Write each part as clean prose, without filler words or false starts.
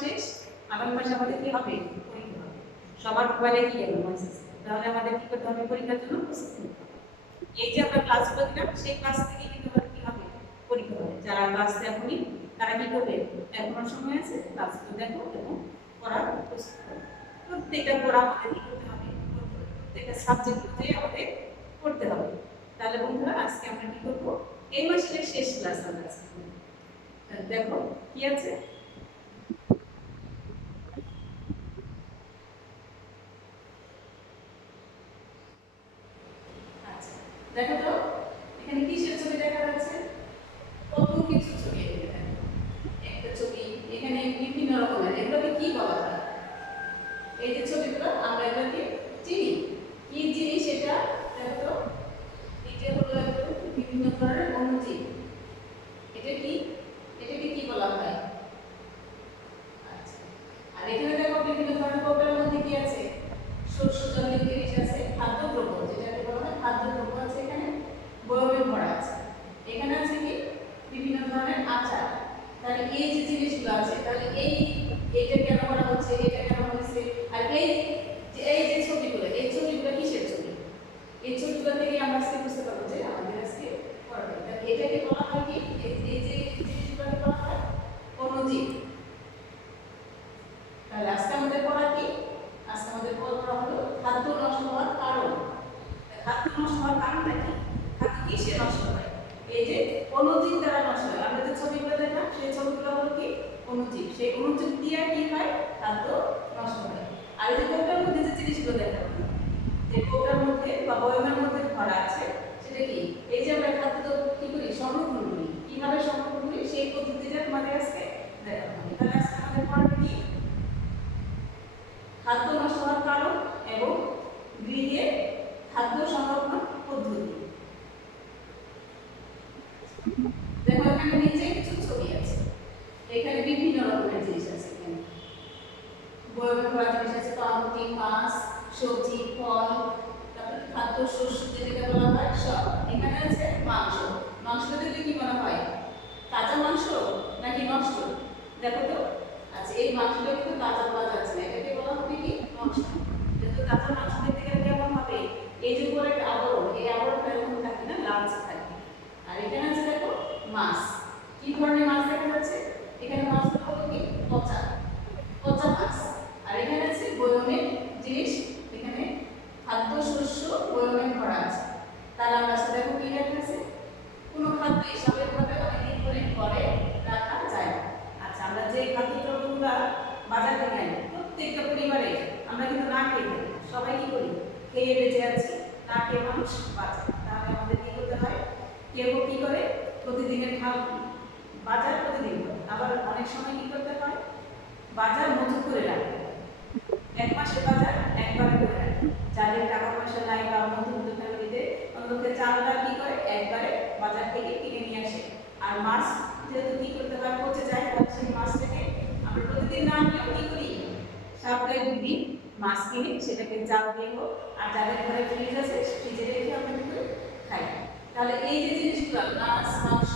শেষ, আগামী মাসে আমাদের কি হবে? পরীক্ষা হবে। সবার মোবাইলে কি গেল মেসেজ, তাহলে আমাদের কি করতে হবে? পরীক্ষার জন্য প্রস্তুতি নিতে হবে। এই যে আমরা ক্লাসগুলো দিলাম সেই ক্লাস থেকে কিন্তু আমাদের কি হবে? পরীক্ষা হবে। যারা ক্লাস দেখোনি তারা কি করবে? এখনো সময় আছে, ক্লাসগুলো দেখো এবং পড়ার প্রস্তুতি করো। প্রত্যেকটা পড়া আমাদের কি করতে হবে? প্রত্যেকটা সাবজেক্ট অনুযায়ী আমাদের পড়তে হবে। তাহলে বন্ধুরা আজকে আমরা কি করবো? এই মাসের শেষ ক্লাস আমরা আজকে করব। দেখো কি আছে। আচ্ছা দেখো তো এখানে কিসের ছবি দেখা যাচ্ছে? কত কিছু ছবি এখানে দেখো। একটা ছবি এখানে বিভিন্ন রকমের, এগুলোকে কি বলা হয়? এই যে ছবিগুলো আমরা এগুলোকে চিনি। কি জিনিস এটা? দেখো তো এটা হলো একদম বিভিন্ন ধরনের অণুজীব। এটা কি? এটাকে কি বলা হয়? আচ্ছা আর এখানে দেখো বিভিন্ন ধরনের কৌটার মধ্যে কি আছে? শস্যজনক জিনিস আছে, খাদ্যদ্রব্য যেটাকে বলা হয় খাদ্যদ্রব্য আছে, এখানে বয়মে ভরা আছে। এখানে আছে কি? বিভিন্ন ধরনের আচার। তাহলে এই যে জিনিসগুলো আছে, তাহলে এইটা কেন করা হচ্ছে, এটা কেন হচ্ছে, আর এই যে ছবিগুলো, এই ছবিগুলো কিসের ছবি? এই ছবিগুলো থেকে আমরা আজকে বুঝতে পারবো যে আমাদের আজকে পড়াটা। তাহলে এটাকে বলা হয় কি? এই যে জিনিসগুলোকে বলা হয় অণুজীব। তাহলে আজকে আমাদের পড়া কি? আজকে আমাদের পড়া হলো খাদ্য নষ্ট হওয়ার কারণ। খাদ্য নষ্ট হওয়ার কারণটা কি? খাদ্য কিসে নষ্ট হয়? এই যে অণুজীব দ্বারা নষ্ট হয়। আমরা যে ছবিগুলো দেখলাম সেই ছবিগুলো হলো কি? অণুজীব। সেই অণুজীব দিয়ে কি হয়? খাদ্য নষ্ট হয়। আর এই যে কৌটার মধ্যে যে জিনিসগুলো দেখলাম, যে কৌটার মধ্যে বা বয়মের মধ্যে ভরা আছে, সেটা কি? এই যে আমরা খাদ্য কি করি? সংরক্ষণ করি। কিভাবে সংরক্ষণ করি সেই পদ্ধতিটা তোমাদের আজকে দেখাবো। তাহলে আজকে আমাদের পড়াটা কি? খাদ্য নষ্ট হওয়ার কারণ এবং গৃহে খাদ্য সংরক্ষণ পদ্ধতি। দেখো এখানে নিচে কিছু ছবি আছে, এখানে বিভিন্ন রকমের জিনিস আছে। এখানে বয়মে ভরা জিনিস আছে, পাউরুটি, মাছ, সবজি, ফল, তারপর খাদ্য শস্য যেটা বলা হয় সব। এখানে আছে মাংস। মাংসটা দেখলে কি মনে হয়? তাজা মাংস নাকি নষ্ট? দেখো তো। আচ্ছা এই মাংসটা কিন্তু তাজা পাওয়া যাচ্ছে না, এটাকে বলা হবে কি? নষ্ট। যেহেতু তাজা মাংস দেখতে গেলে কেমন হবে? এই যে উপরে একটা আবরণ, এই আবরণটা এরকম থাকে না, লালচে থাকে। আর এখানে আছে দেখো মাছ। কি ধরনের মাছ দেখা যাচ্ছে? এখানে মাছগুলো হলো কি? পচা পচা মাছ। আর এখানে আছে বয়মের জিনিস, এখানে খাদ্য শস্য বয়মে ভরা আছে। তাহলে আমরা সাথে দেখো কি লেখা আছে? কোনো খাদ্যই স্বাভাবিকভাবে অনেকদিন ধরে ঘরে রাখা যায় না। আচ্ছা আমরা যে খাদ্যদ্রব্যগুলো বাজার থেকে আনি, প্রত্যেকটা পরিবারে আমরা কিন্তু না খেয়ে থাকি। সবাই কি করি? খেয়ে বেঁচে আছি, না খেয়ে মানুষ বাঁচে। তাহলে আমাদের কি করতে হয়? কেউ কি করে? প্রতিদিনের বাজার প্রতিদিন করে। আবার অনেক সময় কি করতে হয়? বাজার মজুত করে রাখতে হয়। এক মাসের বাজার একবারে করে রাখে। যাদের টাকা পয়সা নাই বা মধ্যবিত্ত ফ্যামিলিতে অন্তত চালটা কি করে? একবারে বাজার থেকে কিনে নিয়ে আসে। আর মাছ যেহেতু কি করতে হয়? পচে যায়, সেই মাছটাকে আমরা প্রতিদিন না আনলেও কি করি? সপ্তাহে 2 দিন মাছ কিনে সেটাকে জাল দিয়ে হোক, আর যাদের ঘরে ফ্রিজ আছে ফ্রিজে রেখে আমরা কি করি? খাই। তাহলে এই যে জিনিসগুলো মাছ মাংস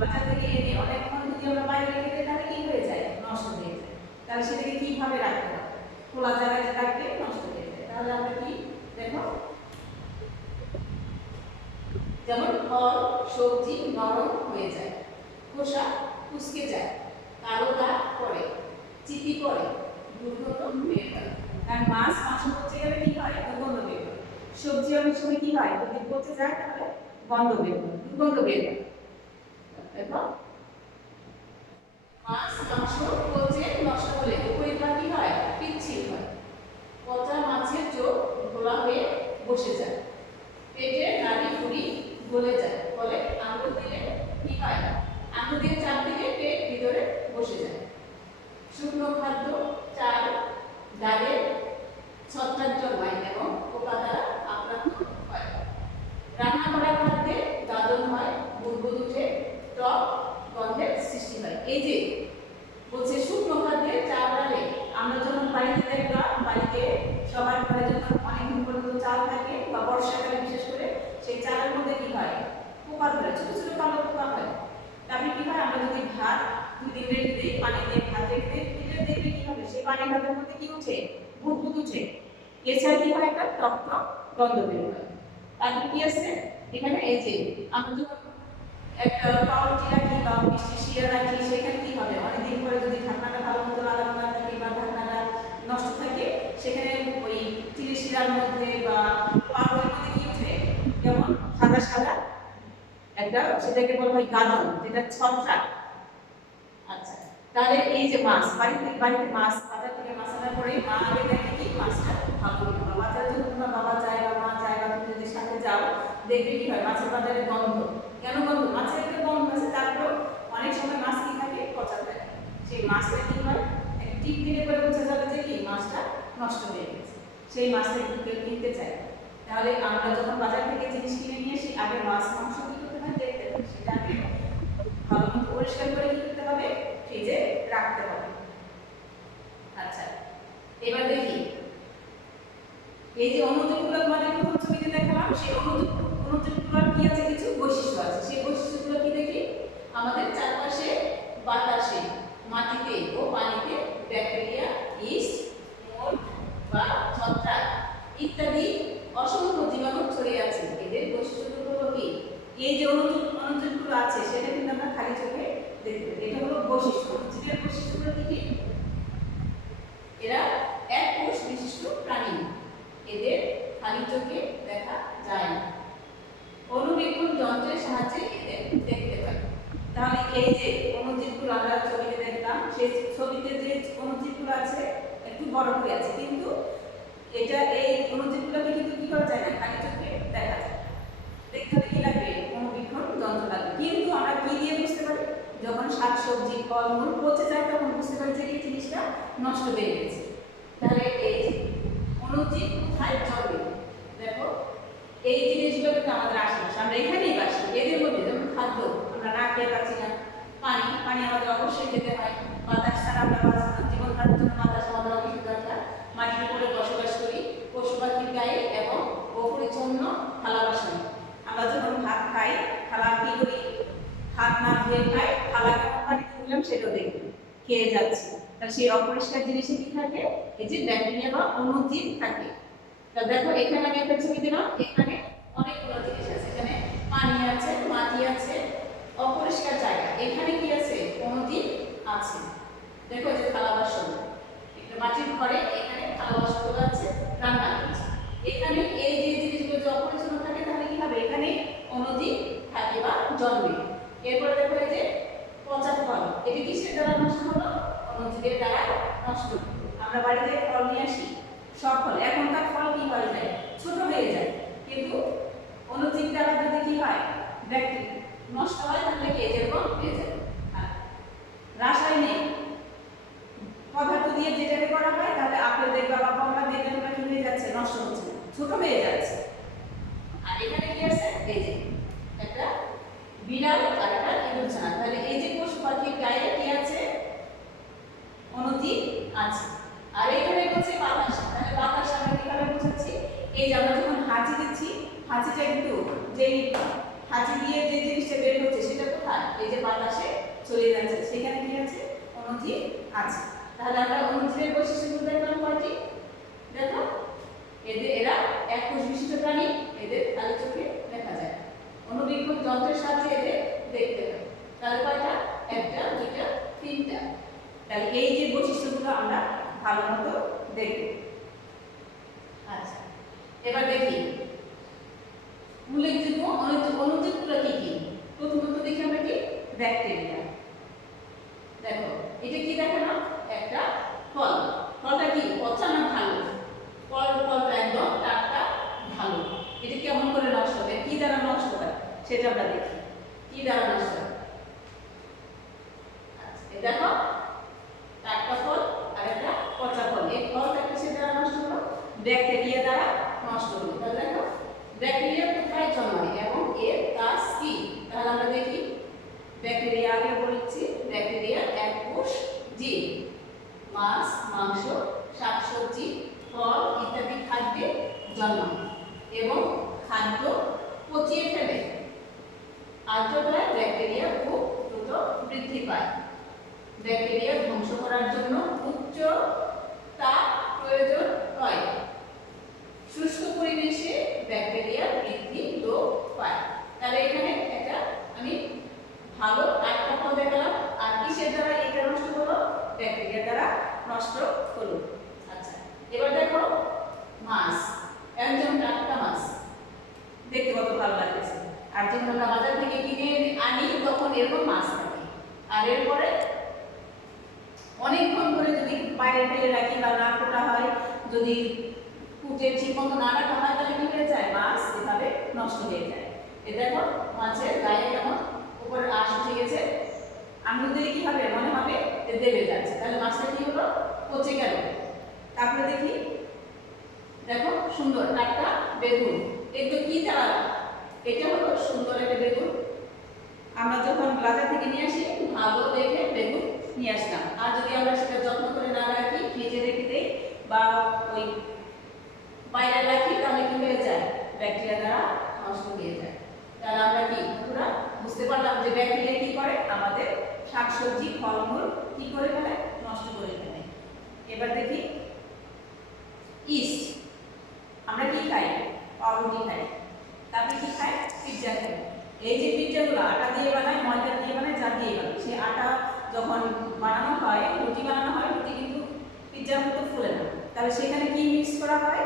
বাজার থেকে এনে অনেকক্ষণ যদি আমরা বাইরে রেখে দিই তাহলে কি হয়ে যায়? নষ্ট হয়ে যায়। তাহলে সেটাকে কিভাবে রাখতে হবে? খোলা জায়গায় রাখলে নষ্ট হয়ে যায়। তাহলে আমরা কি দেখো, যেমন ফল সবজি নরম হয়ে যায়, খোসা কুঁচকে যায়, কালো দাগ পড়ে, চিটি পড়ে, দুর্গন্ধ বের হয়। কারণ মাছ মাংস পচে গেলে কি হয়? দুর্গন্ধ বের হয়। সবজি অনেক সময় কি হয়? যদি পচে যায় তাহলে গন্ধ বের হয়, দুর্গন্ধ বের হয়। এরপর মাছ মাংস পচে নষ্ট হলে উপরিভাগ কি হয়? পিচ্ছিল হয়। পচা মাছের চোখ ঘোলা হয়ে বসে যায়, পেটের নাড়ি ভুঁড়ি গলে যায়, ফলে আঙুল দিলে কি হয়? আঙুল দিয়ে চাপ দিলে পেট ভিতরে বসে যায়। শুকনো খাদ্য চাল ডালে ছত্রাক জন্মায় এবং পোকা দ্বারা আক্রান্ত হয়। রান্না করা খাদ্যে গাদন হয়, বুদবুদ উঠে, টক গন্ধের সৃষ্টি হয়। এই যে বলছে শুকনো খাদ্যে চাল ডালে, আমরা যখন বাড়িতে দেখলাম, বাড়িতে সবার ঘরে যখন অনেকদিন পর্যন্ত চাল থাকে বা বর্ষাকালে বিশেষ করে, সেই চালের মধ্যে কি হয়? পোকা ধরে, ছোট ছোট কালো পোকা হয়। তারপরে কি হয়? আমরা যদি ভাত 2 দিন রেখে দিই, পানি দিয়ে ভাত রেখে দিই, দেখবে কি হবে, সেই পানি ভাতের মধ্যে কি উঠে, বুদবুদ উঠে, এছাড়া কি হয়, একটা টক টক গন্ধ বের হয়। তারপর কি আছে এখানে, এই যে আমরা যখন একটা পাউরুটি রাখি বা মিষ্টি শিরা রাখি, সেখানে কি হবে, অনেকদিন পরে যদি ঢাকনাটা ভালো মতো লাগানো না থাকে বা ঢাকনাটা নষ্ট থাকে, সেখানে ওই চিনি শিরার মধ্যে বা পাউরুটির মধ্যে কি উঠে, যেমন সাদা সাদা একটা, সেটাকে বলা হয় গাদন, যেটা ছত্রাক। আচ্ছা, তাহলে এই যে মাছ, বাড়িতে মাছ, বাজার থেকে মাছ আনার পরে মা আগে দেখে কি মাছটা ভালো কিনা। বাজারে যখন তোমার বাবা যায় বা মা যায় বা তুমি যদি সাথে যাও, দেখবে কি হয়, মাছের বাজারে গন্ধ। কেন গন্ধ? মাছের একটা গন্ধ আছে, তারপর অনেক সময় মাছ কি থাকে, পচা থাকে। সেই মাছটা কি হয়, একটা টিপ দিলে পরে বোঝা যাবে যে কি মাছটা নষ্ট হয়ে গেছে, সেই মাছটা একটু কেউ কিনতে চায়। তাহলে আমরা যখন বাজার থেকে জিনিস কিনে নিয়ে আসি, আগে মাছ মাংস কি করতে হয়, দেখতে হবে, সেটা আগে ভালো মতো পরিষ্কার করে কি করতে হবে, ফ্রিজে রাখতে হবে। আচ্ছা, এবার দেখি এই যে অনুজীবগুলো তোমাদের প্রথম ছবিতে দেখালাম, সেই অনুজীবগুলোর কি আছে, কিছু বৈশিষ্ট্য আছে। সেই বৈশিষ্ট্যগুলো কি দেখি, আমাদের চারপাশে, বাতাসে, মাটিতে ও পানিতে ব্যাকটেরিয়া, ইস্ট, মোল্ড বা ছত্রাক ইত্যাদি অসংখ্য জীবাণু ছড়িয়ে আছে। এদের বৈশিষ্ট্যগুলো হলো কি, এই যে অনুজীবগুলো আছে সেটা কিন্তু আমরা খালি চোখে দেখতে পাই। এটা হলো বৈশিষ্ট্য। অনুজীবের বৈশিষ্ট্যগুলো কি? এরা এক কোষ বিশিষ্ট প্রাণী, এদের খালি চোখে দেখা যায় না, অনুবীক্ষণ যন্ত্রের সাহায্যে এদের দেখতে পাই। তাহলে এই যে অনুজীবগুলো আমরা ছবিতে দেখলাম, সেই ছবিতে যে অনুজীবগুলো আছে একটু বড় হয়ে আছে, কিন্তু এটা এই অনুজীবগুলোকে কিন্তু কি করা যায় না, খালি চোখে দেখা যায়। দেখতে হলে কি লাগবে, অনুবীক্ষণ যন্ত্র লাগবে। কিন্তু আমরা কি দিয়ে বুঝতে পারি, যখন শাকসবজি ফলমূল পচে যায় তখন বুঝতে পারি যে এই জিনিসটা নষ্ট হয়ে গেছে। তাহলে এই অনুজীব কোথায় জন্মে, দেখো এই জিনিসগুলো কিন্তু আমাদের আশেপাশে, আমরা এখানেই বাসি। এদের মধ্যে যেমন খাদ্য আমরা না খেয়ে পাচ্ছি না, পানি আমাদের অবশ্যই খেতে হয়, বাতাস ছাড়া আমরা বাঁচব না, জীবন ধারণের জন্য বাতাস আমাদের অবশ্যই দরকার। মাটির উপরে বসবাস করি, পশু পাখির গায়ে এবং অপরিচ্ছন্ন থালা বাসন। আমরা যখন ভাত খাই, থালা কি করি, হাত না ধুয়ে খাই, থালা কেমন পানিতে দিলাম সেটাও দেখি, খেয়ে যাচ্ছি। তাহলে সেই অপরিষ্কার জিনিসে কি থাকে, এই যে ব্যাকটেরিয়া বা অণুজীব থাকে। তা দেখো এখানে আমি একটা ছবি দিলাম, এখানে অনেকগুলো জিনিস আছে, এখানে পানি আছে, মাটি আছে, অপরিষ্কার জায়গা, এখানে কি আছে, অণুজীব আছে। দেখো এই যে থালা বাসন, একটা মাটির ঘরে, এখানে থালা বাসনগুলো আছে, রান্না করছে। এখানে এই যে জিনিসগুলো যে অপরিচ্ছন্ন থাকে, তাহলে কি হবে, এখানে অণুজীব থাকে বা জন্মে। এরপরে দেখো এই যে পচা ফল, এটি কিসের দ্বারা নষ্ট হলো, অণুজীবের দ্বারা নষ্ট হলো। আমরা বাড়িতে ফল নিয়ে আসি, সব ফল, এখনকার ফল কি হয়ে যায়, ছোট হয়ে যায়, কিন্তু অণুজীব দ্বারা যদি কি হয়, ব্যাকটেরিয়া নষ্ট হয়, তাহলে কি এরকম হয়ে যায়। রাসায়নিক পদার্থ দিয়ে যেটাকে করা হয়, তাহলে আপেল দেখবা বা কমলা দেখবে তোমরা কি হয়ে যাচ্ছে, নষ্ট হচ্ছে, ছোট হয়ে যাচ্ছে। আর এখানে কি আছে, এই যে একটা বিড়াল আর একটা ইঁদুর ছানা, তাহলে এই যে পশু পাখির গায়ে কি আছে, অণুজীব আছে। আর এখানে হচ্ছে বাতাস, তাহলে বাতাস আমরা কিভাবে বোঝাচ্ছি, এই যে আমরা যখন হাঁচি দিচ্ছি, হাঁচিটা কিন্তু যেই হাঁচি দিয়ে যে জিনিসটা বের হচ্ছে সেটা কোথায়, এই যে বাতাসে চলে যাচ্ছে, সেখানে কি আছে, অণুজীব আছে। তাহলে আমরা অণুজীবের বৈশিষ্ট্যগুলো দেখলাম কয়টি, দেখো এরা এক কোষ বিশিষ্ট প্রাণী, এদের খালি চোখে দেখা যায়, অনুবীক্ষণ যন্ত্রের সাহায্যে এদের দেখতে হয়। তাহলে কয়টা, একটা, দুইটা, তিনটা। তাহলে এই যে বৈশিষ্ট্যগুলো আমরা ভালো মতো দেখব। আচ্ছা, এবার দেখি উল্লেখযোগ্য অনুজীবগুলো কি কি। প্রথমত দেখি আমরা কি, ব্যাকটেরিয়া। দেখো এটা কি দেখানো, একটা ফল, ফলটা কি পচা না ভালো, ফলটা একদম টাটকা ভালো। এটা কেমন করে নষ্ট হবে, কি দ্বারা নষ্ট হয় সেটা আমরা দেখি, কি দ্বারা নষ্ট হয়। আচ্ছা, দেখো টাটকা ফল আর একটা পচা ফল, এই ফলটা কিসের দ্বারা নষ্ট হলো, ব্যাকটেরিয়া দ্বারা নষ্ট হলো। তাহলে দেখো ব্যাকটেরিয়া কোথায় জন্মায় এবং এর কাজ কি, তাহলে আমরা দেখি। ব্যাকটেরিয়া আগে বলেছি, ব্যাকটেরিয়া এক কোষ জীব, মাছ, মাংস, শাকসবজি, ফল ইত্যাদি খাদ্যে জন্মায় এবং খাদ্য পচিয়ে ফেলে। আর্দ্রতায় ব্যাকটেরিয়া খুব দ্রুত বৃদ্ধি পায়। ব্যাকটেরিয়া ধ্বংস করার জন্য উচ্চ তাপ প্রয়োজন হয়। শুষ্ক পরিবেশে ব্যাকটেরিয়া বৃদ্ধি লোপ পায়। তাহলে এখানে একটা আমি ভালো একটা ফল দেখালাম, আর কিসের দ্বারা এটা নষ্ট হলো? ব্যাকটেরিয়া দ্বারা নষ্ট হলো। আচ্ছা, এবার দেখো মাছ, একজন টাটকা মাছ দেখতে কত ভালো লাগছে। আর যখন আমরা বাজার থেকে কিনে আনি তখন এরকম মাছ থাকে, আর এরপরে অনেকক্ষণ ধরে যদি বাইরে ফেলে রাখি বা না কোটা হয়, যদি কুটে ঠিক মতো না রাখা হয়, তাহলে কি হয়ে যায়? মাছ এভাবে নষ্ট হয়ে যায়। এ দেখো মাছের গায়ে কেমন উপরে আঁশ উঠে গেছে, আঙুল দিয়ে কি হবে? মনে হবে যে দেবে যাচ্ছে, তাহলে মাছটা কি হলো? পচে গেল। তারপরে দেখি, দেখো সুন্দর টাটকা বেগুন, এগুলো কি দ্বারা? এটা হলো সুন্দর একটা বেগুন। আমরা যখন বাজার থেকে নিয়ে আসি ভালো দেখে বেগুন নিয়ে আসলাম, আর যদি আমরা সেটা যত্ন করে না রাখি, ফ্রিজে রেখে দেই বা ওই বাইরে রাখি, তাহলে কি হয়ে যায়? ব্যাকটেরিয়া দ্বারা নষ্ট হয়ে যায়। তাহলে আমরা কি পুরো বুঝতে পারলাম যে ব্যাকটেরিয়া কি করে? আমাদের শাকসবজি ফলমূল কি করে ফেলে? নষ্ট করে ফেলে। এবার দেখি ইস্ট, আমরা কি খাই? পাউরুটি খাই। তারপরে কি খাই? পিৎজা খাই। এই যে পিৎজাগুলো আটা দিয়ে বানায়, ময়দা দিয়ে বানায়, যা দিয়ে বানায়, সেই আটা যখন বানানো হয়, রুটি বানানো হয়, রুটি কিন্তু পিৎজার মতো ফুলে না। তাহলে সেখানে কি মিক্স করা হয়?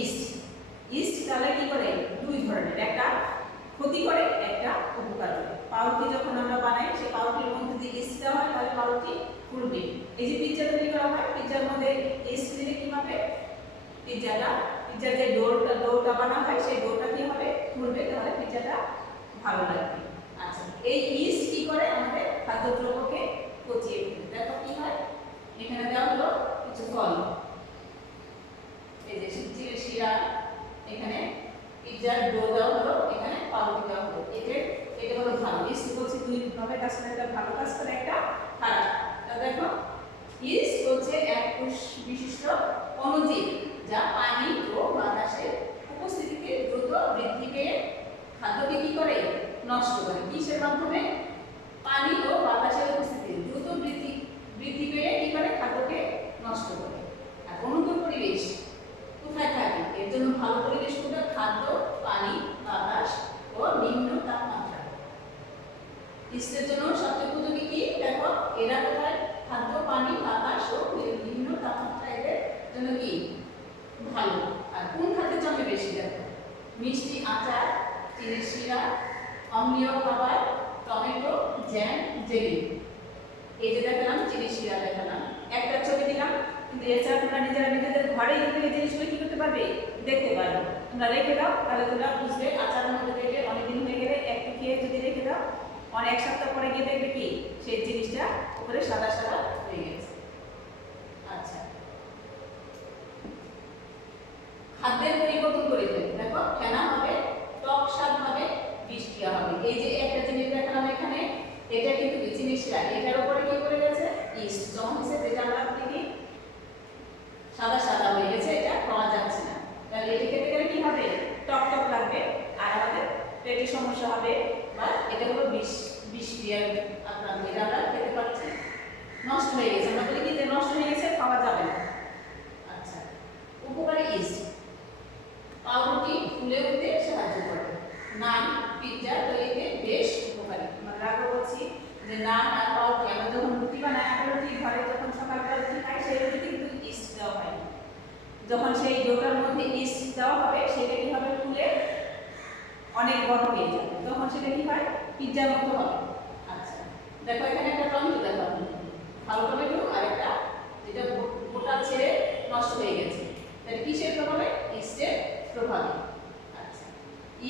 ইস্ট। ইস্ট তাহলে কি করে? দুই ধরনের, একটা ক্ষতি করে, একটা উপকার করে। পাউরুটি যখন আমরা বানাই, সেই পাউরুটির মধ্যে দিয়ে ইস্ট দেওয়া হয়, তাহলে পাউরুটি ফুলবে। এই যে পিৎজা তৈরি করা হয়, পিৎজার মধ্যে ইস্ট দিলে কি হবে? পিৎজার যে ডোটা বানানো হয়, সেই ডোটা কি হবে? ফুলবে, তাহলে পিৎজাটা ভালো লাগবে। আচ্ছা, এই ইস্ট কি করে? আমাদের খাদ্যদ্রব্যকে পচিয়ে ফেলে। দেখো কি হয়, এখানে দেওয়া হলো কিছু ফল, এই যে চিড়ে শিরা, এখানে পিৎজার ডো দেওয়া হলো, এখানে পাউরুটি দেওয়া হলো। এটা হলো ভালো। ইস্ট বলছে দুই ভাবে কাজ করে, একটা ভালো কাজ করে, একটা খারাপ। তাহলে দেখো ইস্ট হচ্ছে এক কোষ বিশিষ্ট অণুজীব যা পানি ও বাতাসের উপস্থিতিতে দ্রুত বৃদ্ধি পেয়ে খাদ্যকে কি করে? নষ্ট করে। কিসের মাধ্যমে? পানি ও বাতাসের উপস্থিতিতে দ্রুত বৃদ্ধি পেয়ে কি করে? খাদ্যকে নষ্ট করে। আর অনুকূল পরিবেশ কোথায় থাকে? এর জন্য ভালো পরিবেশ কোনটা? খাদ্য, পানি, বাতাস ও নিম্ন তাপমাত্রা। ইস্টের জন্য সবচেয়ে উপযোগী কি? দেখো এরা কোথায়? খাদ্য, পানি, বাতাস ও নিম্ন তাপমাত্রা এদের জন্য কি ভালো। আর কোন খাদ্যের জন্য বেশি? দেখো মিষ্টি, আচার, চিড়ের শিরা, অম্লীয় খাবার, টমেটো, জ্যাম, জেলি। এই যে দেখালাম চিড়ের শিরা দেখালাম, একটা ছবি দিলাম, কিন্তু এছাড়া তোমরা নিজেদের ঘরে এই জিনিসগুলো কি করতে পারবে? দেখতে পারবে। তোমরা রেখে দাও, তাহলে তোমরা বুঝবে। আচারের মধ্যে দেখবে অনেকদিন হয়ে গেলে একটু খেয়ে যদি রেখে দাও, অনেক সপ্তাহ পরে গিয়ে দেখবে কি সেই জিনিসটা উপরে সাদা সাদা হয়ে গেছে। আচ্ছা, খাদ্যের পরিবর্তন করে ফেলে। দেখো ফেনা হবে, টক স্বাদ হবে, বিষক্রিয়া হবে। এই যে একটা জিনিস দেখালাম এখানে, এটা কিন্তু জিনিসটা এটার উপরে কি করে গেছে? ইস্ট জমা হয়েছে, যেটা আমরা দেখি সাদা সাদা হয়ে গেছে, এটা খাওয়া যাচ্ছে না। তাহলে এটা খেতে গেলে কি হবে? টক টক লাগবে, আর আমাদের পেটের সমস্যা হবে, বা এটা হলো বিষক্রিয়ার আক্রান্ত, এটা আমরা খেতে পারছি না, নষ্ট হয়ে গেছে। আমরা বলি কি যে নষ্ট হয়ে গেছে, খাওয়া যাবে না। আচ্ছা, উপকারী ইস্ট পাউরুটি ফুলে উঠতে সাহায্য করে, নান, পিৎজা তৈরিতে বেশ উপকারী। আমরা আগে বলছি যে নান আর পাউরুটি, আমরা যখন রুটি বানাই, আটা রুটি ঘরে যখন সকালবেলা রুটি খাই, সেই রুটিতে কিন্তু ইস্ট দেওয়া হয়। যখন সেই ডোটার মধ্যে ইস্ট দেওয়া হবে, সেটা কি হবে? ফুলে অনেক বড় হয়ে যাবে, তখন সেটা কি হয়? পিৎজার মতো হবে। আচ্ছা, দেখো এখানে একটা টমেটো দেখো, ভালো টমেটো, আর একটা যেটা গোটা ছেড়ে নষ্ট হয়ে গেছে। তাহলে কিসের প্রভাবে? ইস্টের প্রভাবে। আচ্ছা,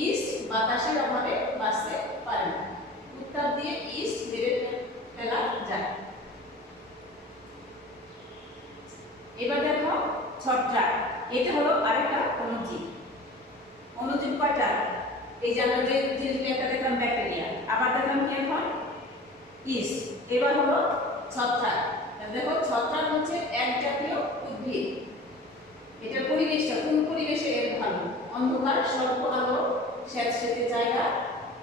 ইস্ট বাতাসের অভাবে বাঁচতে পারে না, উত্তাপ দিয়ে ইস্ট মেরে ফেলা যায়। এবার দেখো ছত্রাক, এটা হলো আরেকটা অণুজীব। অণুজীব কয়টা? এই যে আমরা যে জিনিসটা একটা দেখলাম ব্যাকটেরিয়া, আবার দেখলাম কি এখন? ইস্ট। এবার হলো ছত্রাক। দেখো ছত্রাক হচ্ছে এক জাতীয় উদ্ভিদ। এটার পরিবেশটা কোন পরিবেশে এর ভালো? অন্ধকার, স্বল্প আলো, স্যাঁতসেঁতে জায়গা,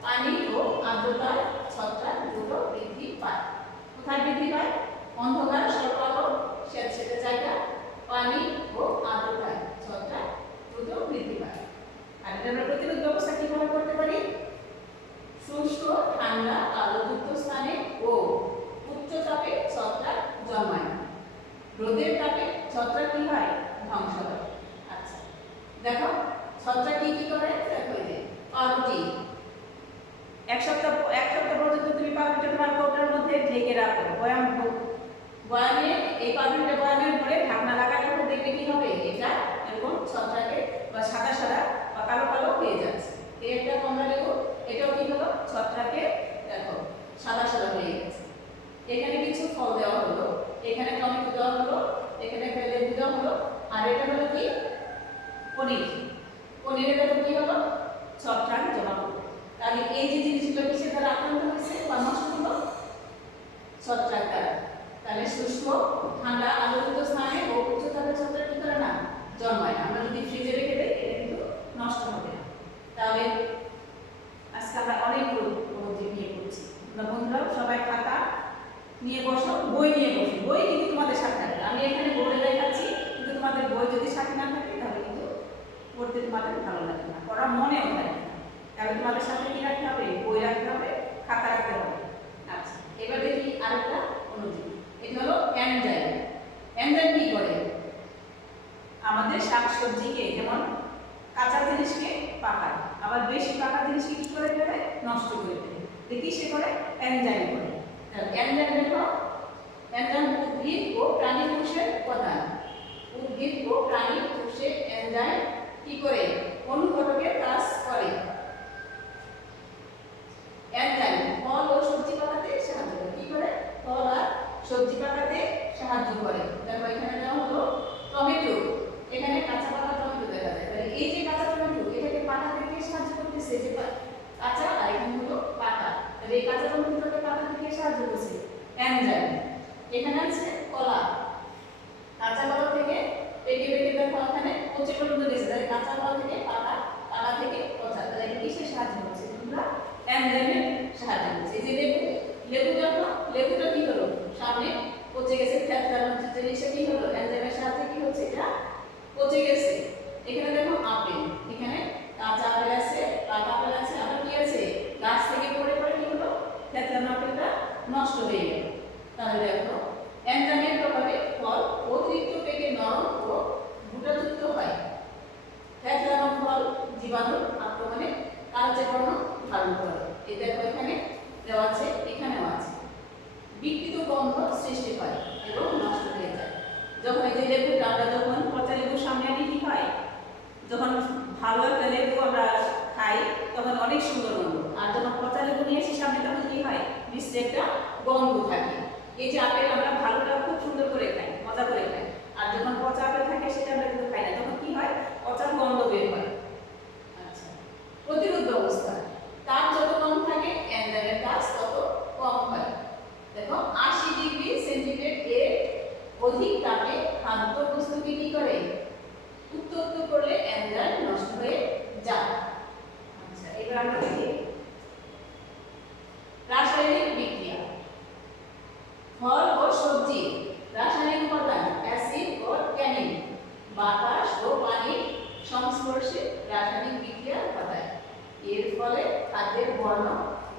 পানি ও আর্দ্রতায় ছত্রাক দ্রুত বৃদ্ধি পায়। কোথায় বৃদ্ধি পায়? অন্ধকার, স্বল্প আলো, সেটা জায়গা পানি ও আর্দ্রতায় ছত্রাক দ্রুত বৃদ্ধি পায়। আর এটা আমরা প্রতিরোধ ব্যবস্থা কিভাবে করতে পারি? শুষ্ক ঠান্ডা আলোযুক্ত স্থানে ও উচ্চ তাপে ছত্রাক জন্মায় না। রোদের তাপে ছত্রাক কি হয়? ধ্বংস হয়। আচ্ছা দেখো ছত্রাক কি করে? দেখো এই যে পাউরুটি এক সপ্তাহ পর্যন্ত তুমি পাউরুটি তোমার কৌটার মধ্যে ঢেকে রাখো, বয়ামে এই পাউরুটিটা বয়ামের উপরে ঢাকনা লাগানোর পর দেখবে কি হবে? এটা এরকম ছত্রাকে বা সাদা সাদা বা কালো কালো হয়ে যাচ্ছে। এই একটা কমলা লেবু, এটাও কি হলো? ছত্রাকে দেখো সাদা সাদা হয়ে গেছে। এখানে কিছু ফল দেওয়া হলো, এখানে টমেটো দেওয়া হলো, এখানে লেবু দেওয়া হলো, আর এটা হলো কি? পনির। পনিরের ভেতর কি হলো? ছত্রাক জমা হলো। তাহলে এই যে জিনিসগুলো কিসের দ্বারা আক্রান্ত হয়েছে বা নষ্ট হলো? ছত্রাক দ্বারা। তাহলে শুষ্ক ঠান্ডা আলোযুক্ত স্থানে ও উচ্চ তাপে ছত্রাক কি করে না? জন্মায় না। আমরা যদি ফ্রিজে রেখে দেই এটা কিন্তু নষ্ট হবে না। তাহলে আজকে আমরা অনেকগুলো জীব নিয়ে পড়ছি। বন্ধুরা সবাই খাতা নিয়ে বসো, বই নিয়ে বসো। বই কিন্তু তোমাদের সাথে থাকবে। আমি এখানে বোর্ডে দেখাচ্ছি, কিন্তু তোমাদের বই যদি সাথে না থাকে তাহলে কিন্তু পড়তে তোমাদের ভালো লাগবে না, পড়া মনেও থাকবে না। তাহলে তোমাদের সাথে কি রাখতে হবে? বই রাখতে হবে, খাতা রাখতে হবে। আচ্ছা এবার দেখি আরেকটা অনুজীব। এটা হলো এনজাইম। এনজাইম কি করে? আমাদের শাকসবজিকে যেমন কাঁচা জিনিসকে পাকায়, আবার বেশি পাকা জিনিসকে কি করে ফেলে? নষ্ট করে ফেলে। দেখি সে করে এনজাইম করে। এনজাইম দেখো, এনজাইম উদ্ভিদ ও প্রাণী কোষের উপাদান। উদ্ভিদ ও প্রাণী কোষে এনজাইম কি করে? অনুঘটকের কাজ করে। এনজাইম ফল ও সবজি পাকাতে সাহায্য করে। কি করে? ফল আর সবজি পাকাতে সাহায্য করে। দেখো এখানে দেওয়া হলো টমেটো, এখানে কাঁচা পাকা টমেটো দেখা যায়। তাহলে এই যে কাঁচা টমেটো, এটাকে পাকাতে কে সাহায্য করতেছে? যে কাঁচা, আর এখানে হলো পাকা। তাহলে এই কাঁচা টমেটোটাকে পাকাতে কে সাহায্য করছে? এনজাইম। এখানে আছে কলা, কাঁচা কলা থেকে পেকে পেকে দেখো এখানে পচে পর্যন্ত গেছে। তাহলে কাঁচা কলা থেকে পাকা, পাকা থেকে পচা। তাহলে এটা কিসের সাহায্য হচ্ছে? তোমরা এনজাইমের সাহায্য হচ্ছে। এই যে লেবু, লেবু দেখো, লেবুটা কি হলো? সামনে পচে গেছে, ফ্যাট জিনিসটা কি হলো? এনজাইমের সাহায্যে কি হচ্ছে? এটা পচে গেছে। এখানে দেখো আপেল, এখানে কাঁচা আপেল আছে, পাকা আপেল আছে, আবার কি আছে? গাছ থেকে পড়ে পড়ে কি হলো? ফ্যাট আপেলটা নষ্ট হয়ে গেল। তাহলে দেখো এনজাইমের প্রভাবে ফল অতিরিক্ত পেকে নরম ও গুটাযুক্ত হয়। ফ্যাট ফল জীবাণুর আক্রমণে কার্যকরণ ধারণ করে। এই দেখো এখানে দেওয়া আছে, এখানেও আছে। বিকৃত গন্ধ সৃষ্টি হয় এবং নষ্ট হয়ে যায়। যখন এই যে লেবুটা আমরা যখন পচা লেবুর সামনে আনি কি হয়? যখন ভালো একটা লেবু আমরা খাই তখন অনেক সুন্দর গন্ধ, আর যখন পচা লেবু নিয়ে এসে সামনে তখন কি হয়? নিশ্চয়ই একটা গন্ধ থাকে। এই যে আপেল আমরা ভালোটা খুব সুন্দর করে খাই, মজা করে খাই, আর যখন পচা আপেল থাকে সেটা আমরা কিন্তু খাই না, তখন কি হয়? পচা গন্ধ বের হয়। আচ্ছা প্রতিরোধ ব্যবস্থা। তাপ যত কম থাকে এনজাইমের কাজ তত কম হয়। দেখো 80 ডিগ্রি সেন্টিগ্রেড এর অধিক তাপে খাদ্য বস্তুকে কি করে? উত্তপ্ত করলে এনজাইম নষ্ট হয়ে যায়। আচ্ছা এবার আমরা দেখি রাসায়নিক বিক্রিয়া। ফল ও সবজি রাসায়নিক উপাদান অ্যাসিড ও ট্যানিন বাতাস ও পানির সংস্পর্শে রাসায়নিক বিক্রিয়া ঘটায়। এর ফলে খাদ্যের বর্ণ,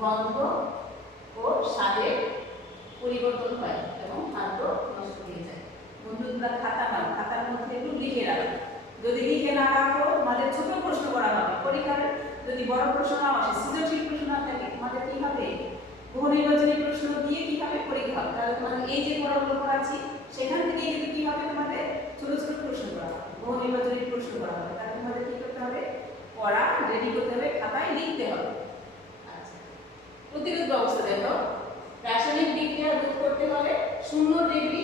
গন্ধ ও স্বাদের পরিবর্তন হয় এবং খাদ্য নষ্ট হয়ে যায়। বন্ধুরা খাতা পান, খাতার মধ্যে একটু লিখে রাখো। যদি লিখে না রাখো তোমাদের ছোট প্রশ্ন করা হবে পরীক্ষার। যদি বড় প্রশ্ন না আসে, সৃজনশীল প্রশ্ন না থাকে, তোমাদের কি হবে? বহু নির্বাচনী প্রশ্ন দিয়ে কি হবে? পরীক্ষা হবে। তাহলে তোমাদের এই যে পড়াগুলো পড়াচ্ছি সেখান থেকে যদি কি হবে? তোমাদের ছোট ছোট প্রশ্ন করা হবে, বহু নির্বাচনী প্রশ্ন করা হবে। তাহলে তোমাদের কি করতে হবে? পড়া রেডি করতে হবে, খাতায় লিখতে হবে। আচ্ছা প্রতিরোধ ব্যবস্থা দেখো, রাসায়নিক বিক্রিয়া রোধ করতে হলে 0 ডিগ্রি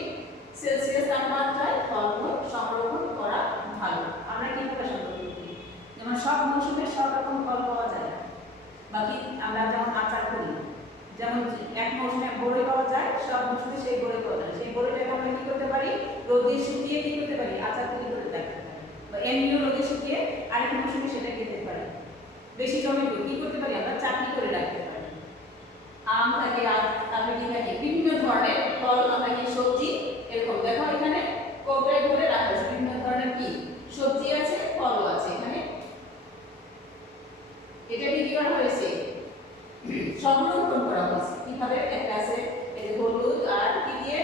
সেলসিয়াস তাপমাত্রায় ফলমূল সংরক্ষণ করা ভালো। আমরা কিভাবে সংরক্ষণ করি? যেমন সব মৌসুমে সব রকম ফল পাওয়া যায় না, বাকি আমরা যেমন আচার করি, যেমন এক মৌসুমে বড়ই পাওয়া যায়, সব মৌসুমে সেই বড়ই পাওয়া যায়। সেই বড়ইটাকে আমরা কি করতে পারি? রোদে শুকিয়ে কি করতে পারি? আচার তৈরি করে রাখতে পারি, বা এমনিও রোদে শুকিয়ে আরেক মৌসুমে সেটা খেতে পারি। বেশি টমেটো কি করতে পারি? আমরা চাটনি করে রাখতে পারি। আম থাকে, তারপরে কি থাকে? বিভিন্ন ধরনের ফল আমরা কি সবজি এরকম দেখো এখানে কোবরায় করে রাখা আছে বিভিন্ন ধরনের কি সবজি আছে, ফলও আছে এখানে। এটা কি করা হয়েছে? সংরক্ষণ করা হয়েছে। কিভাবে? একটা আছে এই যে হলুদ আর কি দিয়ে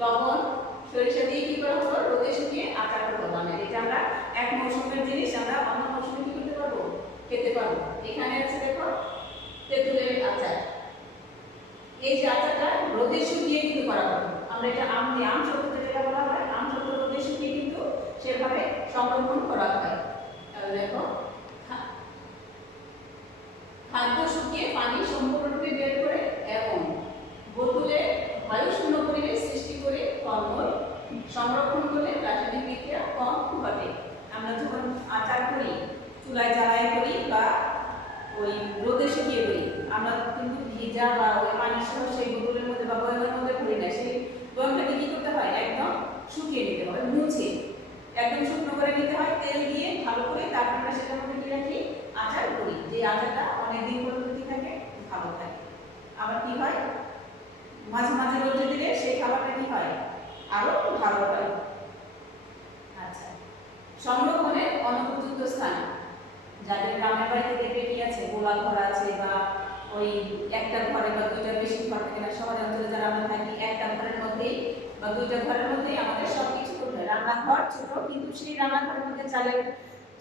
লবণ সরিষা দিয়ে কি করা হলো, রোদে শুকিয়ে আচার করবো। মানে এটা আমরা এক মৌসুমের জিনিস আমরা অন্য মৌসুমে কি করতে পারবো, খেতে পারবো। এখানে আছে দেখো তেঁতুলের আচার। এই যে আচারটা রোদে শুকিয়ে কিন্তু করা হবে। আমরা এটা আম দিয়ে, আম সত্য যেটা বলা হয়, আম সত্য রোদে শুকিয়ে কিন্তু সেভাবে সংরক্ষণ করা হয়। তাহলে দেখো খাদ্য শুকিয়ে পানি সম্পূর্ণরূপে বের করে এবং বোতলে বায়ু শূন্য পরিবেশ সৃষ্টি করে ফলমূল সংরক্ষণ করলে রাসায়নিক বিক্রিয়া কম ঘটে। আমরা যখন আচার করি, চুলায় জ্বালাই করি বা ওই রোদে শুকিয়ে করি, আমরা কিন্তু ভিজা বা ওই পানি সহ সেই বোতলের মধ্যে বা বয়মের মধ্যে ভরি না। সেই বয়মটাকে কি করতে হয়, একদম শুকিয়ে নিতে হবে, মুছে একদম শুকনো করে নিতে হয় তেল দিয়ে ভালো করে। তারপর আমরা সেটার মধ্যে কি রাখি, আচার করি। যে আচারটা অনেকদিন পর্যন্ত কি থাকে, ভালো থাকে। আবার কি হয়, মাঝে মাঝে রোদে দিলে সেই খাবারটা কি হয়, আরো ভালো হয়। আচ্ছা, সংরক্ষণের অনুপযুক্ত স্থান, যাদের গ্রামের বাড়িতে দেখবে কি আছে, গোলা ঘর আছে বা ওই একটা ঘরে বা দুইটা বেশি ঘর থাকে না, শহর অঞ্চলে যারা আমরা থাকি একটা ঘরের মধ্যেই বা দুইটা ঘরের মধ্যেই আমাদের সবকিছু করতে হয়। রান্নাঘর ছোট, কিন্তু সেই রান্নাঘরের মধ্যে চালের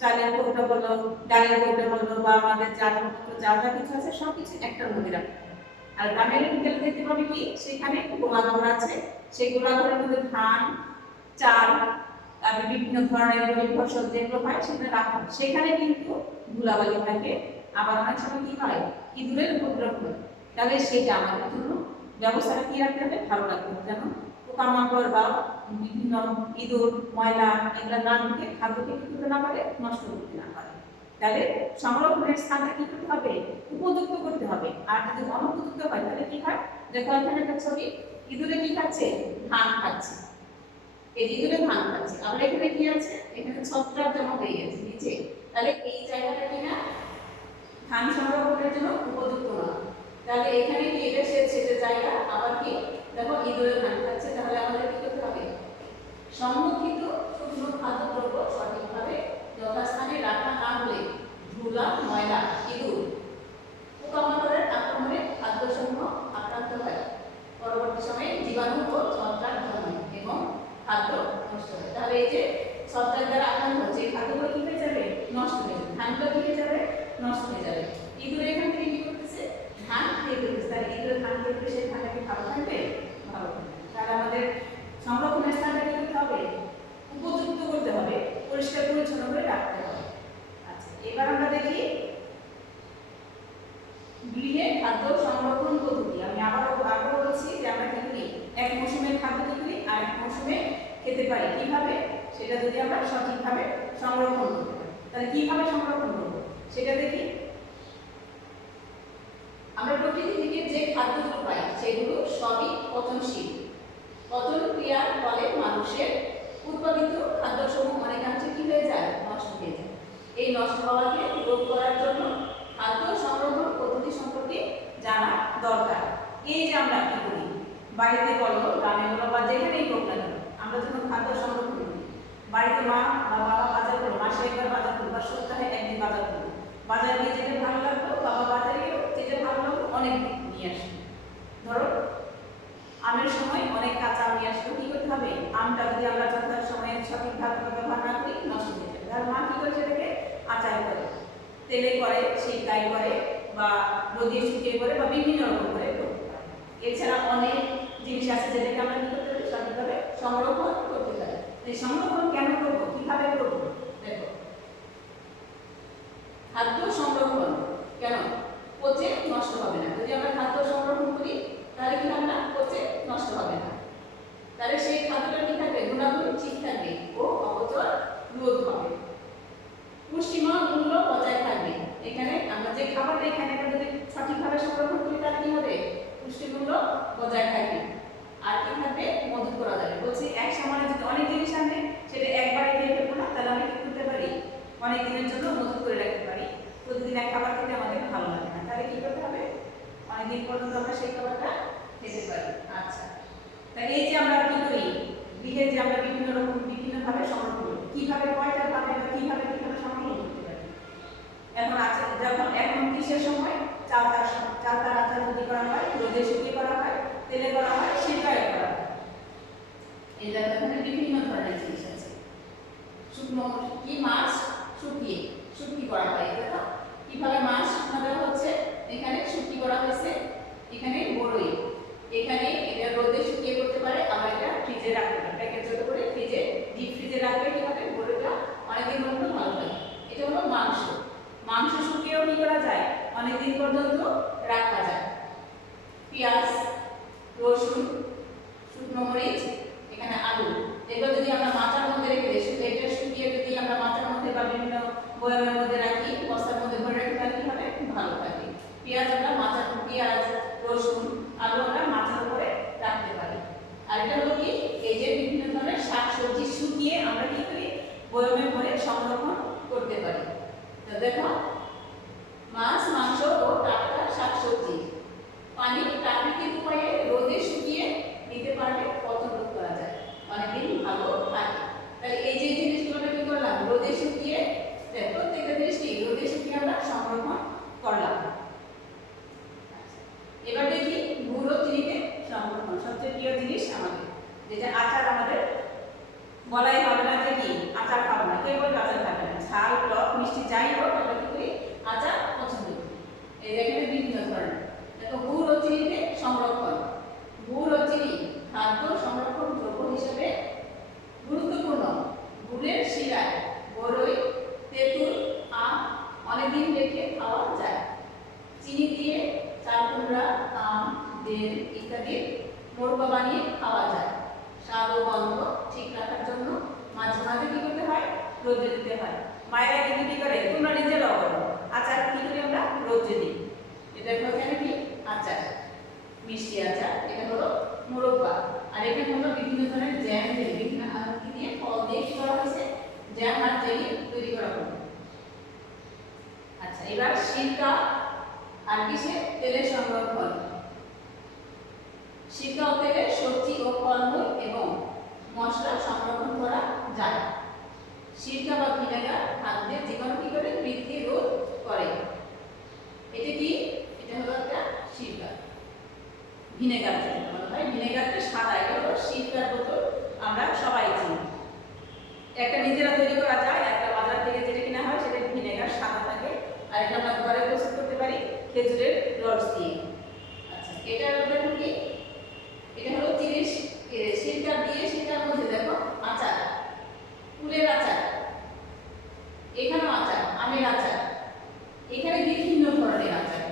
চালের কৌটো বলো, ডালের কৌটো বলো বা আমাদের চাল যা যা কিছু আছে সবকিছু একটার মধ্যে রাখতে হয়। আর গ্রামের গেলে দেখতে পাবে কি, সেখানে গোলাঘর আছে, সেই গোলাঘরের মধ্যে ধান, চাল, তারপরে বিভিন্ন ধরনের গরিব ফসল যেগুলো হয় সেগুলো রাখা হয়। সেখানে কিন্তু ধুলাবালি থাকে, আবার অনেক সময় কি হয়, ইঁদুরের উপদ্রব হয়। তাহলে সেটা আমাদের জন্য ব্যবস্থাটা কি রাখতে হবে, ভালো রাখতে হবে, যেন পোকামাকড় বা বিভিন্ন ইঁদুর ময়লা এগুলো না ঢুকে খাদ্যকে কি করতে না পারে, নষ্ট করতে না পারে। তাহলে সংরক্ষণের স্থানটা কি করতে হবে, উপযুক্ত করতে হবে। আর যদি অনুপযুক্ত হয় তাহলে কি হয়, দেখো এখানে একটা ছবি, ইঁদুরে কি খাচ্ছে, ধান খাচ্ছে। এই যে ইঁদুরে ধান খাচ্ছে, আমরা এখানে কি আছে, এখানে ছত্রাক জমা হয়ে গেছে নিচে। তাহলে এই জায়গাটা কিনা ধান সংরক্ষণের জন্য উপযুক্ত না। তাহলে এখানে কি, এটা সেচের জায়গা, আবার কি দেখো ইঁদুরে ধান খাচ্ছে। তাহলে আমাদের কি করতে হবে, সংরক্ষিত শুকনো খাদ্যদ্রব্য সঠিকভাবে যথাস্থানে রাখা না হলে ধুলা, ময়লা, ইঁদুর, পোকামাকড়ের আক্রমণে খাদ্যসমূহ আক্রান্ত হয়। পরবর্তী সময়ে জীবাণু ও ছত্রাক জন্মায় এবং খাদ্য নষ্ট হয়। তাহলে এই যে ছত্রাক দ্বারা আক্রান্ত হচ্ছে, খাদ্যগুলো কি হয়ে যাবে, নষ্ট হয়ে যাবে, ধানগুলো কি হয়ে যাবে, নষ্ট হয়ে যাবে। ইঁদুর এখান থেকে কি করতেছে, ধান খেয়ে ফেলতেছে। তাহলে ইঁদুর ধান খেয়ে ফেলে সেই ধানটা কি ভালো থাকবে, ভালো থাকবে। তাহলে আমাদের সংরক্ষণের স্থানটা কি করতে হবে, উপযুক্ত করতে হবে, পরিষ্কার পরিচ্ছন্ন করে রাখতে হবে। আচ্ছা, এবার আমরা দেখি গৃহে খাদ্য সংরক্ষণ পদ্ধতি। আমি আবারও বলছি যে আমরা কি করি, এক মৌসুমের খাদ্য কি করি আর এক মৌসুমে খেতে পারি। কিভাবে, সেটা যদি আমরা সঠিকভাবে সংরক্ষণ করতে পারি, তাহলে কিভাবে সংরক্ষণ করব সেটা দেখি। আমরা প্রকৃতি থেকে যে খাদ্যগুলো পাই সেগুলো সবই পচনশীল। পচন ক্রিয়ার ফলে মানুষের উৎপাদিত খাদ্যসমূহ অনেকাংশে কি হয়ে যায়, নষ্ট হয়ে যায়। এই নষ্ট হওয়াকে রোধ করার জন্য খাদ্য সংরক্ষণ পদ্ধতি সম্পর্কে জানা দরকার। এই যে আমরা কি করি, বাড়িতে বলো, গ্রামে বলো বা যেখানেই হোক না কেন, আমরা যখন খাদ্য সংরক্ষণ করি, বাড়িতে মা বা বাবা বাজার করলো, মাসে একবার বাজার করলো বা সপ্তাহে একদিন বাজার করলো, বাজার গিয়ে যেটা ভালো লাগলো, বাবা বাজারে গেলো যেটা ভালো লাগলো অনেক নিয়ে আসলো। ধরো আমের সময় অনেক কাঁচা আম নিয়ে আসলো, কি করতে হবে, আমটা যদি আমরা যথা সময়ে সঠিকভাবে ব্যবহার না করি নষ্ট হয়ে যাবে। তার মা কি করে, সেটাকে আচার করে, তেলে করে, শিকাই করে বা রোদে শুকিয়ে করে বা বিভিন্ন রকম করে করতে পারে। এছাড়া অনেক জিনিস আছে যেটাকে আমরা কি করতে পারি, সঠিকভাবে সংরক্ষণ করতে পারি। এই সংরক্ষণ কেন করবো, কিভাবে করবো, দেখো খাদ্য সংরক্ষণ কেন, পচে নষ্ট হবে না। যদি আমরা খাদ্য সংরক্ষণ করি তাহলে কি হবে না, পচে নষ্ট হবে না। তাহলে সেই খাদ্যটা কি থাকবে, গুণাগুণ ঠিক থাকবে ও অপচয় রোধ হবে। পুষ্টিমান মূল্য বজায় থাকবে। এখানে আমরা যে খাবারটা এখানে যদি সঠিকভাবে সংরক্ষণ করি তাহলে কি হবে, পুষ্টিমূল্য বজায় থাকবে। আর কি থাকবে, মজুত করা যাবে। বলছি এক সময় যদি অনেক জিনিস আনে সেটা একবারে খেয়ে ফেলবো না, তাহলে আমরা কি করতে পারি, অনেক দিনের জন্য মজুত করে রাখতে পারি। প্রতিদিন এক খাবার খেতে আমাদের ভালো লাগে না, তাহলে কি করতে হবে, অনেকদিন পর্যন্ত আমরা সেই খাবারটা খেতে পারি। এখন কিসের সময়? চালতার সময়। চালতার আচার যদি করা হয়, রোদে শুকিয়ে করা হয়, তেলে করা হয়, সিরকায় করা হয়। এই দেখো এখানে বিভিন্ন ধরনের জিনিস আছে। শুকনো কি মাছ শুটকি করা হয়। দেখো কিভাবে মাছ শুকনো দেওয়া হচ্ছে, এখানে শুটকি করা হয়েছে, এখানে বড়ই, এখানে এটা রোদে শুকিয়ে করতে পারে, আবার এটা ফ্রিজে রাখতে পারে। প্যাকেটজাত করে ফ্রিজে, ডিপ ফ্রিজে রাখলে কি হবে, বড়ইটা অনেকদিন পর্যন্ত ভালো থাকে। এটা হলো মাংস শুকিয়েও কি করা যায়, অনেকদিন পর্যন্ত রাখা যায়। পেঁয়াজ, রসুন, শুকনো মরিচ, এখানে আলু, এগুলো যদি আমরা মাচার মধ্যে রেখে দিই, এটা শুকিয়ে যদি আমরা মাচার মধ্যে বা বিভিন্ন বয়ামের মধ্যে রাখি, বস্তার মধ্যে ভরে রাখি, তাহলে কি হবে, ভালো থাকে। পেঁয়াজ, রসুন, আলু আমরা মাচার উপরে রাখতে পারি। আর এটা হলো কি, এই যে বিভিন্ন ধরনের শাকসবজি শুকিয়ে আমরা কি করি, বয়ামে ভরে সংরক্ষণ করতে পারি। তো দেখো মাছ, মাংস ও টাটকা শাকসবজি পানি প্রাকৃতিক উপায়ে রোদে শুকিয়ে নিতে পারলে পচন রোধ করা যায়, অনেকদিন ভালো থাকে। তাহলে এই যে জিনিসগুলো কি করলাম, রোদে শুকিয়ে, প্রত্যেকটা জিনিসটি রোদে শুকিয়ে আমরা সংরক্ষণ করলাম। এবার দেখি গুড় ও চিনিতে সংরক্ষণ, সবচেয়ে প্রিয় জিনিস আমাদের, যেটা আচার আমাদের বলাই হবে না যে কি আচার খাবো না, কেউ বলবে আচার খাবে না, ঝাল টক মিষ্টি যাই হোক আমরা কি করি, আচার পছন্দ করি। এই দেখেন বিভিন্ন ধরনের। দেখো গুড় ও চিনিতে সংরক্ষণ। গুড় ও চিনি খাদ্য সংরক্ষণ দ্রব্য হিসেবে গুরুত্বপূর্ণ। গুড়ের শিরায় বড়ই, তেঁতুল, আম অনেকদিন রেখে খাওয়া যায়। চিনি দিয়ে চালকুমড়া, আম, বেল ইত্যাদি মোরব্বা বানিয়ে খাওয়া যায়। স্বাদ ও গন্ধ ঠিক রাখার জন্য মাঝে মাঝে কি করতে হয়, রোদে দিতে হয়। মায়েরা কিন্তু কি করে, তোমরা নিজেরাও করো, আচার কি করি আমরা, রোদে দিই। এটা এখানে কি আচার, মিষ্টি আচার, এটা হলো মোরব্বা। আর এখানে হলো বিভিন্ন ধরনের জ্যাম দিয়ে, বিভিন্ন কি দিয়ে, ফল দিয়ে কি করা হয়েছে, জ্যাম আর জেলি তৈরি করা হবে। আচ্ছা, এবার সিরকা আর কিসে, তেলের সংরক্ষণ। সিরকা ও তেলে সবজি ও ফলমূল এবং মশলা সংরক্ষণ করা যায়। সিরকা বা ভিনেগার খাদ্যের জীবাণু কি করে, বৃদ্ধি রোধ করে। এটা কি, এটা হলো একটা সিরকা, ভিনেগার যেটা বলা হয়, ভিনেগারটা সাদা, এটা হলো সিরকার বোতল, আমরা সবাই চিনি। একটা নিজেরা তৈরি করা যায়, একটা বাজার থেকে যেটা কিনা হয় সেটা ভিনেগার সাদা থাকে, আর এটা আমরা ঘরে প্রস্তুত করতে পারি খেজুরের রস দিয়ে। আচ্ছা, এটা হলো কি, এটা হলো সিরকা দিয়ে, সিরকার মধ্যে দেখো আচার, কুলের আচার, এখানেও আচার, আমের আচার, এখানে বিভিন্ন ধরনের আচার।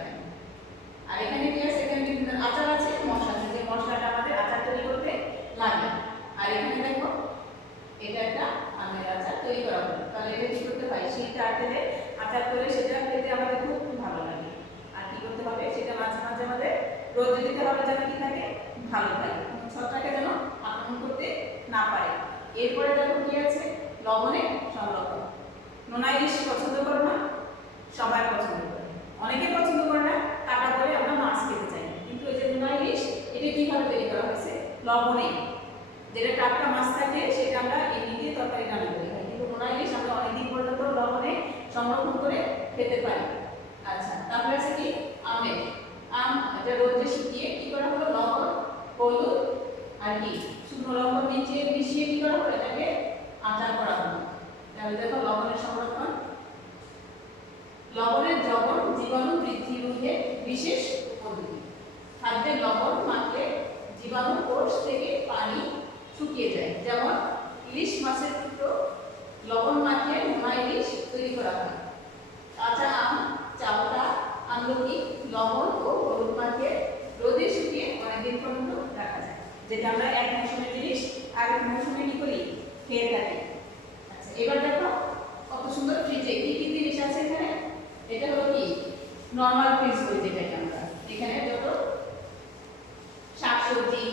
আর এখানে কি আছে, এখানে বিভিন্ন আচার আছে, মশলা আছে, যে মশলাটা আমাদের আচার তৈরি করতে লাগে। আর এখানে দেখো এটা একটা আমের আচার তৈরি করা হবে। তাহলে এটা কি করতে হয়, সিরকা তেলে আচার করে সেটা খেতে আমাদের খুব ভালো লাগে। আর কি করতে হবে, সেটা মাঝে মাঝে আমাদের রোদে দিতে হবে, যেন কি থাকে, ভালো থাকে, ছত্রাকে যেন আক্রমণ করতে না পারে। এরপরে দেখো কি আছে, লবণে সংরক্ষণ। নোনা ইলিশ পছন্দ করো না, সবাই পছন্দ করে, অনেকে পছন্দ করে না, কাটা করে আমরা মাছ খেতে চাই, কিন্তু এই যে নোনা ইলিশ, এটা কিভাবে তৈরি করা হয়েছে, লবণে, যেটা টাটকা মাছ থাকে সেটা আমরা এমনি দিয়ে তরকারি রান্না করি, কিন্তু নোনা ইলিশ আমরা অনেকদিন পর্যন্ত লবণে সংরক্ষণ করে খেতে পারি। আচ্ছা, তারপরে আছে কি, আমের আম, এটা রোদে শুকিয়ে কি করা হলো, লবণ, হলুদ আর কি শুকনো লবণ নিচে মিশিয়ে কি করা হলো, এটাকে আচার করা হলো। তাহলে দেখো লবণের সংরক্ষণ। লবণের দ্রবণ জীবাণু বৃদ্ধি রোধে বিশেষ পদ্ধতি। খাদ্যে লবণ মাখলে জীবাণু কোষ থেকে পানি শুকিয়ে যায়। যেমন ইলিশ মাছের টুকরো লবণ মাখিয়ে নোনা ইলিশ তৈরি করা হয়। কাঁচা আম, চাউটা, আমলকি লবণ ও হলুদ মাখিয়ে রোদে শুকিয়ে অনেকদিন পর্যন্ত রাখা যায়, যেটা আমরা এক মৌসুমের জিনিস আরেক মৌসুমে কি করি, খেয়ে থাকি। আচ্ছা, এবার দেখো কত সুন্দর ফ্রিজে কি কি জিনিস আছে এখানে। এটা হলো কি নরমাল ফ্রিজ বলি যেটাকে আমরা, এখানে যত শাকসবজি,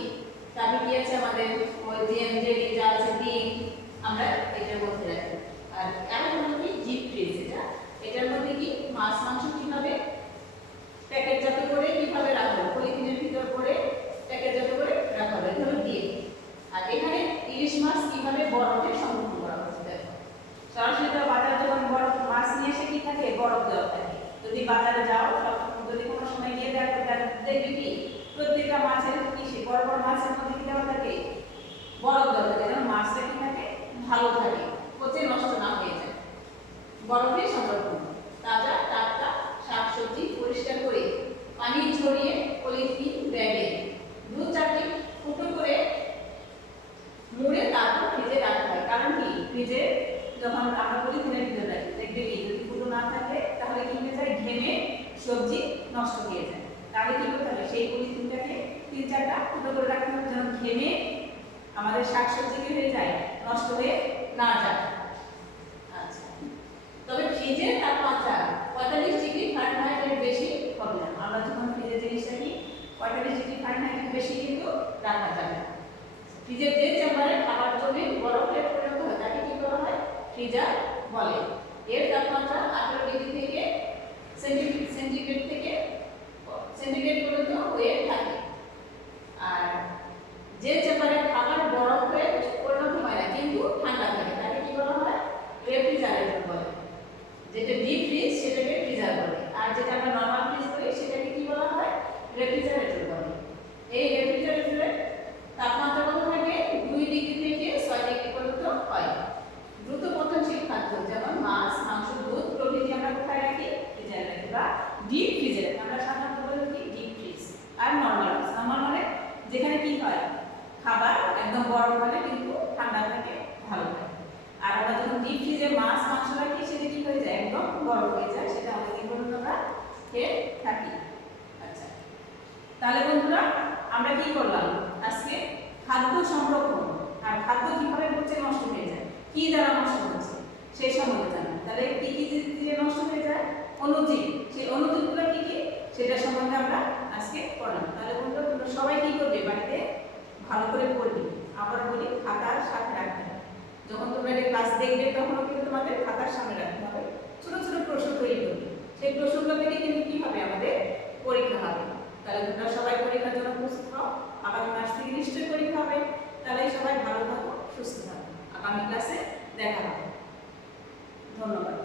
তারপরে কি আছে আমাদের ওই যে যা আছে ডিম, আমরা এটার মধ্যে রাখি। আর এমন হলো কি ডিপ ফ্রিজ, এটার মধ্যে কি মাছ মাংস কিভাবে প্যাকেটজাত করে কিভাবে রাখা হবে, পলিথিনের ভিতর করে প্যাকেটজাত করে রাখা হবে, এটা হলো ডিপ। আর এখানে ইলিশ মাছ কিভাবে বরফে সংরক্ষণ করা হচ্ছে, দেখো সরাসরি তো বাজার যখন বরফ মাছ নিয়ে এসে কি থাকে, বরফ দেওয়া থাকে, বাজারে যাও যদি কোনো সময় গিয়ে দেখো দেখবে কি প্রত্যেকটা মাছের কি সে বড় বড় মাছের মধ্যে কি দেওয়া থাকে বরফ দেওয়া থাকে যেন মাছটা কি থাকে ভালো থাকে পচে নষ্ট না হয়ে যায় বরফে সংরক্ষণ তাজা টাটকা শাকসবজি পরিষ্কার করে পানি ছড়িয়ে পলিথিন ব্যাগে 2-4 ফুটো করে মুড়ে তারপর ফ্রিজে রাখা হয় কারণ কি ফ্রিজে যখন আমরা পলিথিনের ভিতরে রাখি দেখবে কি যদি ফুটো না থাকে তাহলে কি হয়ে যায় ঘেমে সবজি নষ্ট হয়ে যায় তাহলে কি করতে হবে সেই পলিথিনটাকে 3-4টা ফুটো করে রাখতে হবে যেন ঘেমে আমাদের শাকসবজি কি হয়ে যায় নষ্ট হয়ে না যায় আচ্ছা তবে ফ্রিজের তাপমাত্রা 45 ডিগ্রি ফারেনহাইটের বেশি হবে না আমরা যখন ফ্রিজে জিনিস রাখি 45 ডিগ্রি ফারেনহাইটের বেশি কিন্তু রাখা যাবে না ফ্রিজের যে চেম্বারে খাবার জমে বরফে পরিণত হয় তাকে কি বলা হয় ফ্রিজার বলে এর তাপমাত্রা 18 ডিগ্রি থেকে সেন্টিগ্রেড পর্যন্ত হয়ে থাকে আর যে চেম্বারে খাবার বরফে পরিণত হয় না কিন্তু ঠান্ডা থাকে তাকে কি বলা হয় রেফ্রিজারেটর বলে যেটা ডিপ ফ্রিজ সেটাকে ফ্রিজার বলে আর যেটা আমরা নরমাল ফ্রিজ করি সেটাকে কি বলা হয় রেফ্রিজারেটর বলে এই রেফ্রিজারেটরে তাপমাত্রা কত থাকে 2 ডিগ্রি থেকে 6 ডিগ্রি পর্যন্ত হয় দ্রুত পচনশীল খাদ্য যেমন মাছ মাংস দুধ প্রভৃতি আমরা কোথায় রাখি ফ্রিজারে রাখি বা ডিপ ফ্রিজে রাখি আমরা সাধারণত বলি কি ডিপ ফ্রিজ আর নরমাল ফ্রিজ নরমাল মানে যেখানে কি হয় খাবার একদম গরম হলে কিন্তু ঠান্ডা থাকে ভালো থাকে আর আমরা যখন ডিপ ফ্রিজে মাছ মাংস রাখি সেটা কি হয়ে যায় একদম গরম হয়ে যায় সেটা অনেকদিন পর্যন্ত আমরা খেয়ে থাকি আচ্ছা তাহলে বন্ধুরা আমরা কি করলাম আজকে খাদ্য সংরক্ষণ আর খাদ্য কিভাবে হচ্ছে নষ্ট হয়ে যায় কি দ্বারা নষ্ট হচ্ছে সেই সম্বন্ধে জানা তাহলে কি কি দিয়ে নষ্ট হয়ে যায় অণুজীব সেই অণুজীবগুলো কি কি সেটা সম্বন্ধে আমরা আজকে পড়লাম তাহলে বন্ধুরা তোমরা সবাই কি করবে বাড়িতে ভালো করে পড়বে আবার বলি খাতার সাথে রাখবে যখন তোমরা এই ক্লাস দেখবে তখনও কিন্তু তোমাদের খাতার সামনে রাখতে হবে ছোট ছোট প্রশ্ন তৈরি করবে সেই প্রশ্নগুলো থেকে কিন্তু কি হবে আমাদের পরীক্ষা হবে তাহলে তোমরা সবাই পরীক্ষার জন্য প্রস্তুত হও আগামী মাস থেকে নিশ্চয়ই পরীক্ষা হবে তাহলে সবাই ভালো থাকো সুস্থ থাকো আগামী ক্লাসে দেখা হবে ধন্যবাদ।